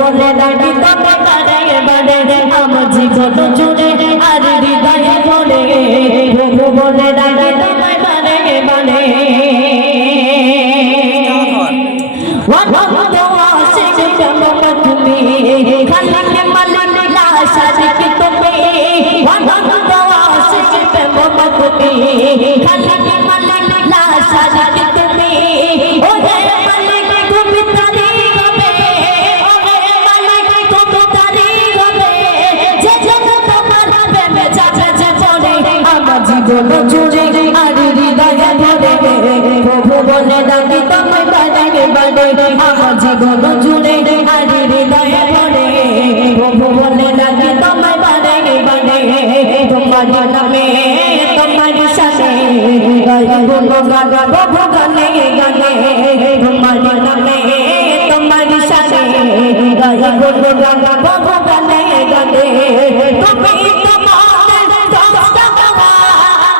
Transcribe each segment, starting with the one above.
বলে ডাকি তোমায় বারে বারে আমার জীবন জুড়ে আর হৃদয়ে ভরে প্রভু বলে ডাকি তোমায় বারে বারে তুমি খালি মালিক লা শারিক তুমি খালি মালিক লা শারিক তুমি ও হে মালিক তুমি তারি হবে ও হে মালিক তুমি তারি হবে যে যে তোমার প্রেমে যাবে যে পড়ে আমার জীবন জুড়ে আর হৃদয়ে ভরে প্রভু বলে ডাকি তোমায় বারে বারে আমার জীবন জুড়ে আর হৃদয়ে ভরে প্রভু বলে ডাকি তোমায় বারে বারে তোমার নামে তোমার সাথে গাইবো গান প্রভু গানে গানে তোমার নামে তোমার সাথে গাইবো গান প্রভু গানে গানে তুমি তোমার দশটা বাবা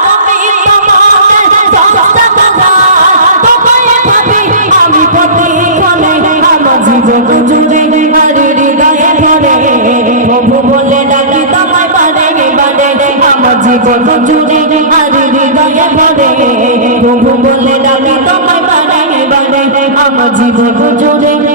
তুমি তোমার দশটা বাবা তোমায় ভাবি আমি প্রতিক্ষণে আমার জীবন জুড়ে আর হৃদয়ে ভরে প্রভু বলে ডাকি তোমায় বারে বারে আমার জীবন জুড়ে আর হৃদয়ে ভরে প্রভু বলে ডাকি তোমায় বারে বারে আমার জীবন জুড়ে